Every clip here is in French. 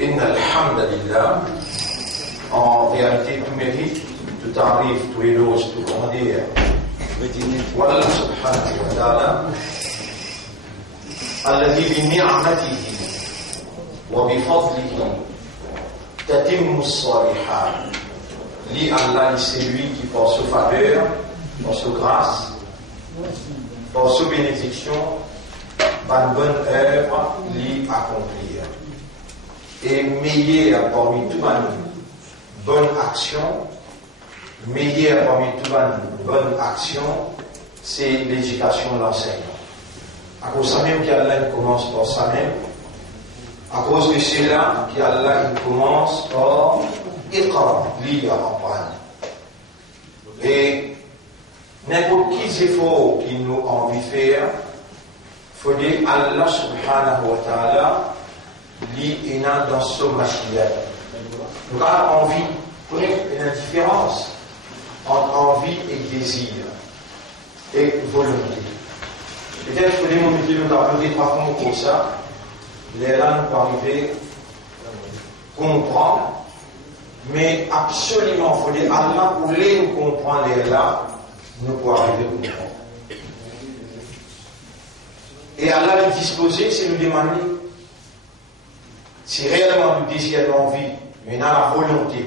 Inna alhamdulillah, en réalité tout mérite, tout arrive, tout éloge, tout grandeur. Wallah subhanahu wa ta'ala, alladhi bi ni'matihi wa bi fadlihi tatimmu as-salihat. Li Allah, c'est lui qui par sa faveur, par sa grâce, par sa bénédiction, par une bonne œuvre, l'y accomplir. Et meilleur parmi toutes les bonnes actions, meilleur parmi toutes les bonnes actions, c'est l'éducation de l'enseignant. À cause de ça même qu'Allah commence par ça même, à cause de cela qu'Allah commence par Iqra, lire, apprendre. Et n'importe quel effort qu'il nous a envie de faire, il faut dire Allah subhanahu wa ta'ala, lui est dans son machine. Nous avons envie, pour une différence entre envie et désir et volonté. Peut-être que les moments où nous avons dit trois mots comme ça, les langues peuvent arriver à comprendre, mais absolument, il faut dire Allah, pour les nous comprendre les là, nous pouvons arriver à comprendre. Et Allah le disposer, c'est nous demander si réellement nous désirons l'envie, mais dans la volonté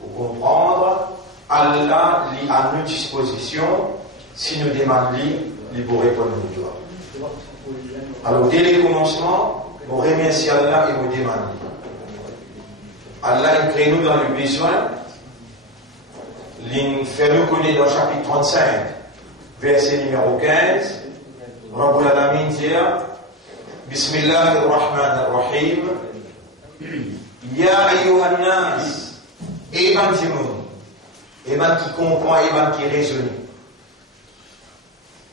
pour comprendre, Allah lit à notre disposition, si nous demandons, il pourrait répondre à nous doigts. Alors, dès le commencement, on remercie Allah et on demande. Allah crée nous dans le besoin, il fait nous connaître dans le chapitre 35, verset numéro 15, Rabbul Alamin dit Bismillahirrahmanirrahim. Ya ayyuhan nas, Eman Timoun, Eman qui comprend, Eman qui raisonne,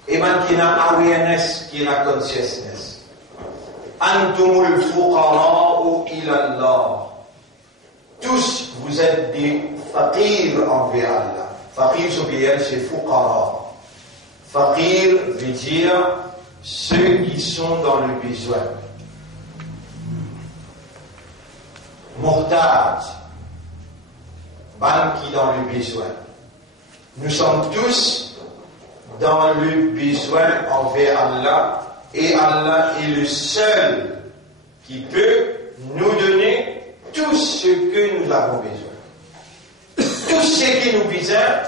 Eman qui a awareness, qui a consciousness. Antumul fuqara'u ila Allah. Tous vous êtes des faqirs envers Allah. Faqir soubiel, c'est fuqara. Faqir veut dire ceux qui sont dans le besoin. Muhtaj, ban qui dans le besoin. Nous sommes tous dans le besoin envers Allah et Allah est le seul qui peut nous donner tout ce que nous avons besoin. Tout ce qui nous besoin,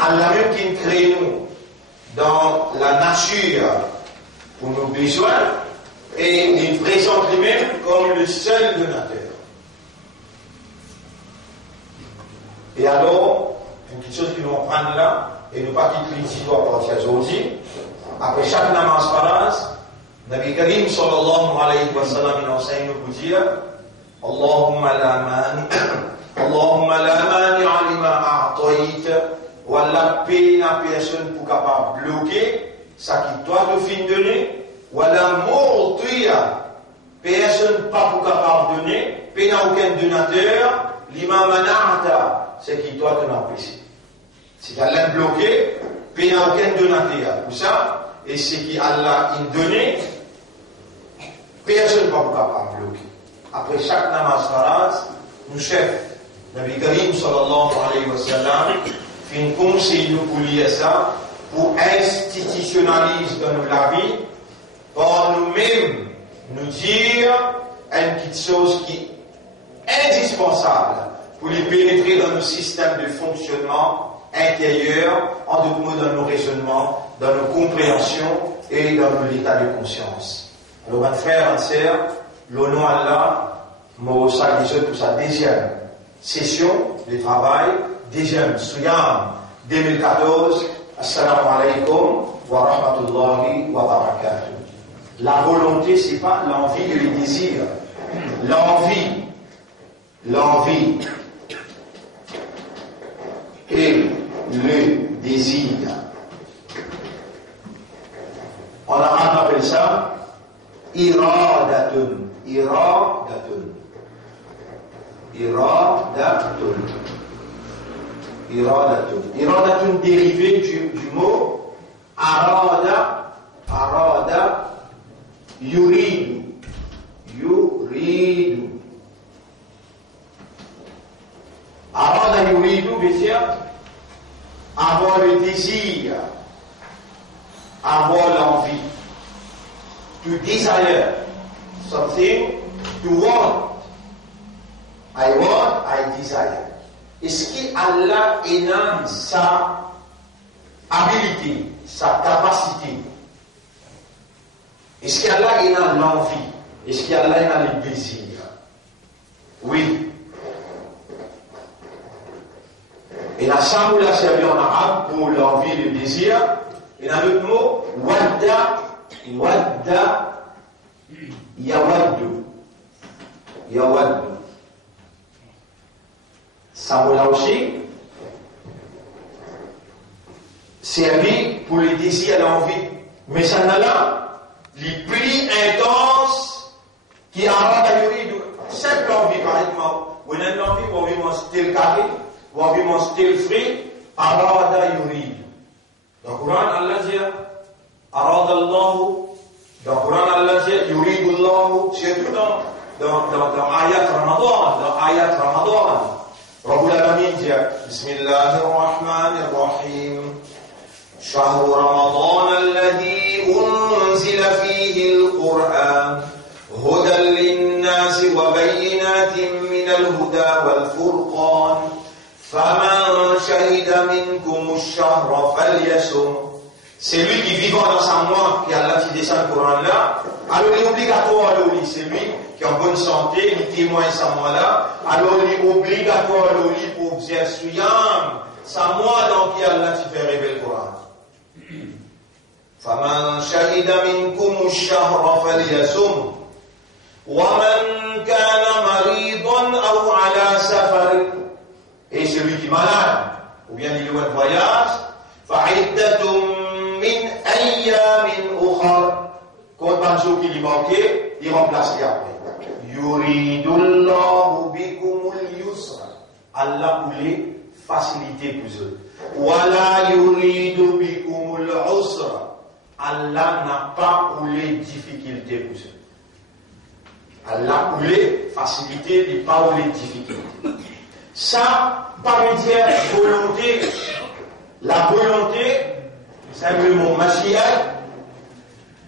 Allah même qui nous crée nous dans la nature pour nos besoins et il présente lui-même comme le seul donateur. Et alors, une petite chose qui nous prend là, et nous pas quitter l'histoire à partir d'aujourd'hui, après chaque namaz paras, Nabi Karim sallallahu alayhi wa sallam, il enseigne pour dire Allahumma la mani alima a'toït, ou la paix à personne pour capable bloquer, ça qui doit nous fin donner, ou la mortuia, personne pas pour capable donner, paix à aucun donateur, l'imam mana'ata, c'est qui doit nous empêcher. Si Allah bloqué, paix à aucun donateur, pour ça, et c'est qui Allah a donné, personne pas pour capable bloquer. Après chaque namaz faraz, nous chefs, Nabi Karim sallallahu alayhi wa sallam, fait un conseil nous pour lier ça, pour institutionnaliser dans la vie, pour nous-mêmes nous dire une petite chose qui est indispensable pour les pénétrer dans nos systèmes de fonctionnement intérieur, en d'autres mots dans nos raisonnements, dans nos compréhensions et dans nos états de conscience. Alors, mes frères et sœurs, l'honneur à Allah, moi, ça, pour sa deuxième session de travail, deuxième Souyam 2014. Assalamu alaikum wa rahmatullahi wa barakatuh. La volonté, c'est pas l'envie et le désir. L'envie et le désir. En arabe, on appelle ça iradatun. Iradatun dérivé du mot arada Yuridu. Yuridu. Arada yuridu veut dire avoir le désir, avoir l'envie. To desire something, to want. I want, I desire. Est-ce qu'Allah énonce sa habilité, sa capacité? Est-ce qu'Allah énonce l'envie? Est-ce qu'Allah énonce le désir? Oui. Et la chambre l'a servi en arabe pour l'envie et le désir. Et dans l'autre mot, wadda, wadda, yawaddu. Yawaddu. Ça mot là aussi servi pour le désir et l'envie. Mais ça n'a là, les plus intenses qui arrêtent à yuridu. Simple envie, par exemple. Vous avez l'envie pour vivre en style carré. وبما استلفري أراد يريد. Dans le Coran, Allah dit أراد الله. Dans le Coran, Allah dit يريد الله. Surtout dans ayat Ramadan. Dans ayat Ramadan. Rabbul Alamin dit بسم الله الرحمن الرحيم شهر رمضان الذي أنزل فيه القرآن هدى للناس وبينات من الهدى والفرقان فَمَنْ شَهِدَ مِنْكُمُ الشَّهْرَ فَلْيَصُمْ. C'est lui qui vivant dans sa mois, qui Allah qui descend le Coran là, alors il est obligatoire à l'oli. C'est lui qui est en bonne santé, il témoigne sa mois là, alors il est obligatoire à l'oli pour faire suyam, sa mois dans qui Allah qui fait révéler le Coran. فَمَنْ شَهِدَ مِنْكُمُ الشَّهْرَ فَلْيَصُمْ وَمَنْ كَانَ مَرِيضًا أَوْ عَلَى سَفَرٍ. Et celui qui est malade, ou bien il est loin de voyage, فَعِدَّةٌ مِّنْ أَيَّامٍ أُخَرٍ. Quand un jour qui lui manquait, il remplace après. يُرِيدُ اللَّهُ بِكُمُ الْيُسْرَ. Allah voulait faciliter pour eux. وَلَا يُرِيدُ بِكُمُ الْعُسْرَ. Allah n'a pas voulu difficulté pour eux. Allah voulait faciliter, il n'a pas voulu difficulté. Ça, par dire volonté, la volonté, c'est le mot mashiach,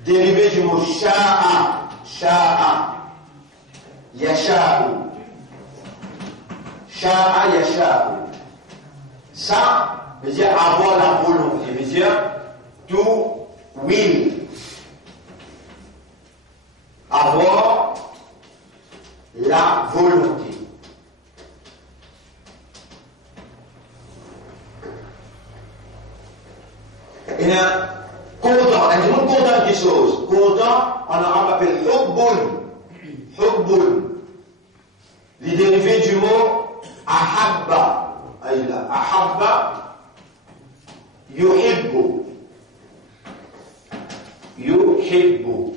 dérivé du mot sha'a, sha'a, yasha'u, sha'a, yasha'u. Ça veut dire avoir la volonté, veut dire to will, avoir la volonté. Et là, content, un monde content des choses. Content, en arabe appelle hubbun. Hubbun. Les dérivés du mot ahabba. Ahabba, yuhibbu. Yuhibbu.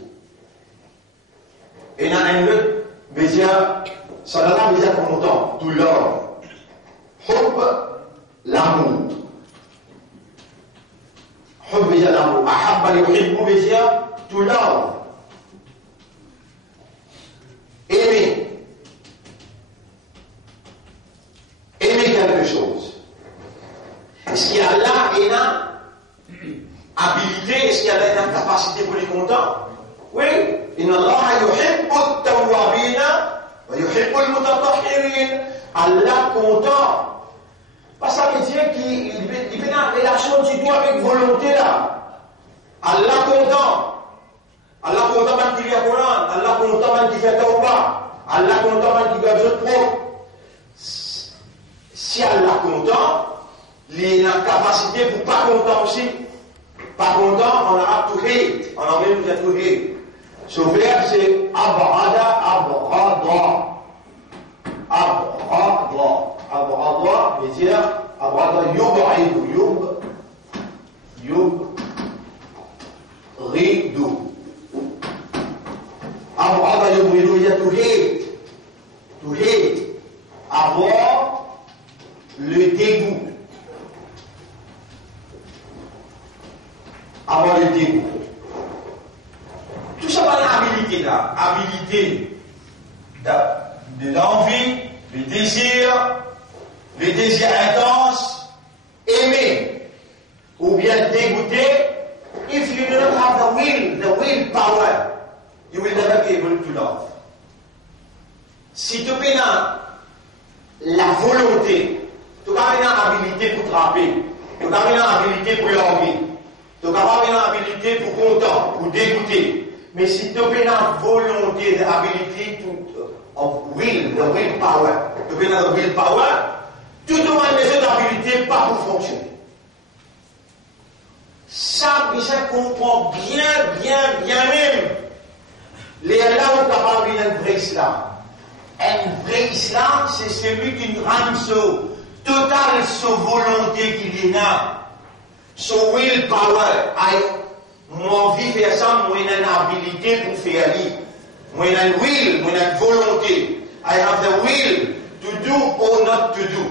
Et là, un autre, veut dire, ça veut dire content, tout l'or. Hubb, l'amour. حب veut dire l'amour. أحب يحب veut dire to love. Aimer. Aimer quelque chose. Est-ce qu'il y a là une habilité? Est-ce qu'il y a là une capacité pour les contents? Oui. إن الله يحب التوابين ويحب المتطهرين. Allah content. Parce que ça veut dire qu'il fait une relation du doigt avec volonté là. Allah content. Allah content quand il lit le Coran. Allah content quand il fait tawbah. Allah content quand il garde le propre. Si Allah content, il a la capacité pour pas content aussi. Pas content, on a to hate. En anglais, nous avons to hate. Ce verbe c'est abrada, abrada. Abrada. Abrada veut dire abrada yub'idu, yub'idu. Abrada yub'idu veut dire to hate. To hate. Avoir le dégoût. Avoir le dégoût. Tout ça va dans la habilité là, habilité de l'envie, le désir intense, aimer, ou bien dégoûter. If you do not have the will power, you will never be able to love. Si tu as la volonté, tu as l'habilité pour trapper, tu as l'habilité pour l'envie, tu as l'habilité pour content, pour dégoûter. Mais si tu as la volonté, l'habilité of will, the will power, tu as la will power, tout le monde a les autres habilités pas pour fonctionner. Ça, je comprends bien même. Les Allah sont capables d'un vrai islam. Un vrai islam, c'est celui qui rend total sa volonté qu'il y a. Son will power. Moi, vie faire ça, moi, j'ai une habilité pour faire ça. Moi, j'ai une will, moi, j'ai une volonté. I have the will to do or not to do.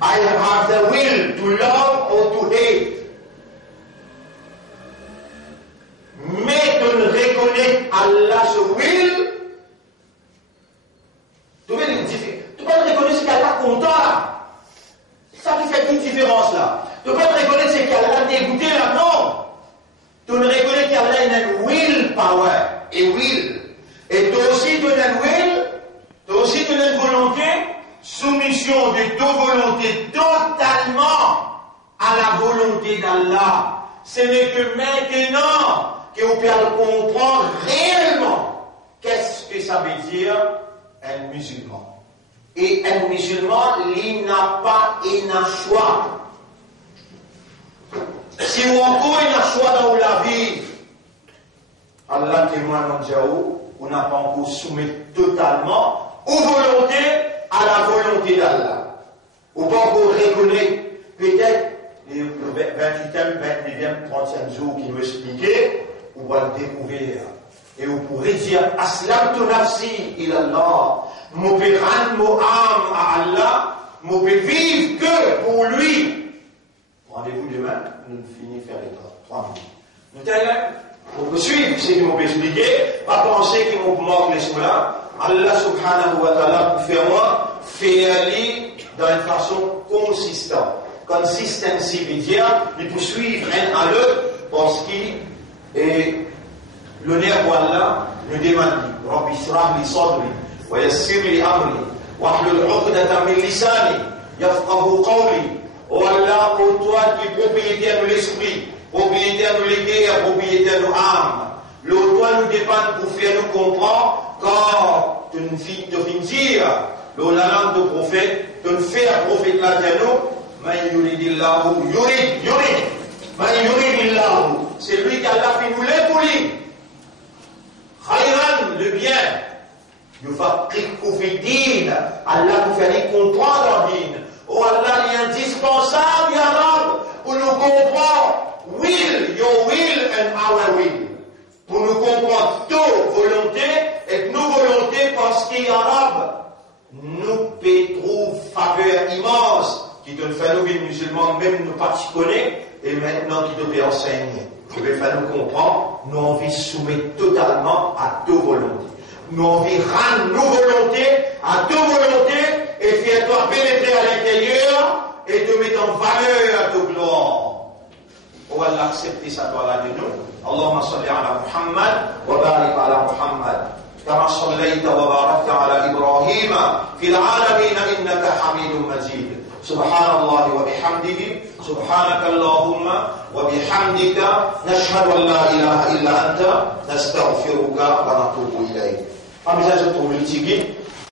I have the will to love or to hate. Mais tu ne reconnais Allah ce will. Tu peux reconnaître ce qu'Allah content là. Ça qui fait une différence là. Tu peux reconnaître ce qu'Allah dégoûté là, non. Tu ne reconnais qu'Allah a une will power. Et will. Et toi aussi tu as une will. Toi aussi tu as une volonté. Soumission de ta volonté totalement à la volonté d'Allah. Ce n'est que maintenant que vous pouvez comprendre réellement qu'est-ce que ça veut dire un musulman. Et un musulman, il n'a pas un choix. Si vous encore un choix dans la vie, Allah témoigne en Diaou, on n'a pas encore soumis totalement aux volontés à la volonté d'Allah. Ou pas encore reconnaître peut-être le 28e, 29e, 30e jour qui me expliquait, on va le découvrir. Et vous pourrez dire, Aslamtu nafsi ilallah, mon peux rendre mon âme à Allah, mon peux vivre que pour lui. Rendez-vous demain, nous finissons faire les 3 minutes. Nous t'aimons, on peut suivre ce qu'ils m'ont expliqué, pas penser qu'ils m'ont manqué les soins. Allah subhanahu wa ta'ala pour faire moi, faire aller dans une façon consistante. Consistency veut dire, il poursuivre un à l'autre, parce que l'honneur pour Allah nous demande, Rabbi Shrah li sadri, wa yassir li amri, wa ahlul uqdatan min lisani, yafqahu qawli. Oh Allah, pour toi qui es propriétaire de l'esprit, propriétaire de l'éther, propriétaire de l'âme, le toi nous dépend pour faire nous comprendre quand tu nous dire la langue de prophète, tu nous fais un prophète là de nous, man yuridillahu yurid, man yuridillahu, c'est lui qui a fait nous l'épouler. Khayran, le bien, yufaqihu fi din, Allah nous fait comprendre le din. Oh Allah, il est indispensable, ya Rab, pour nous comprendre will, your will and our will. Pour nous comprendre ta volonté et nos volontés, parce qu'il y a Rab, nous trouver faveur immense qui te fait nous, les musulmans, même nous pas connaître, et maintenant qui te fait enseigner. Qui veut faire nous comprendre, nous envie soumettre totalement à ta volonté. Nous envie rendre nos volontés à ta volonté et faire toi pénétrer à l'intérieur et te mettre en valeur à ta gloire. Oh Allah, accepte ça toi là de nous. Allahumma salli ala Muhammad wa barik ala Muhammad. كما صليت وباركت على إبراهيم في العالمين إنك حميد مجيد سبحان الله وبحمده سبحانك اللهم وبحمدك نشهد أن لا إله إلا أنت نستغفرك ونتوب إليك.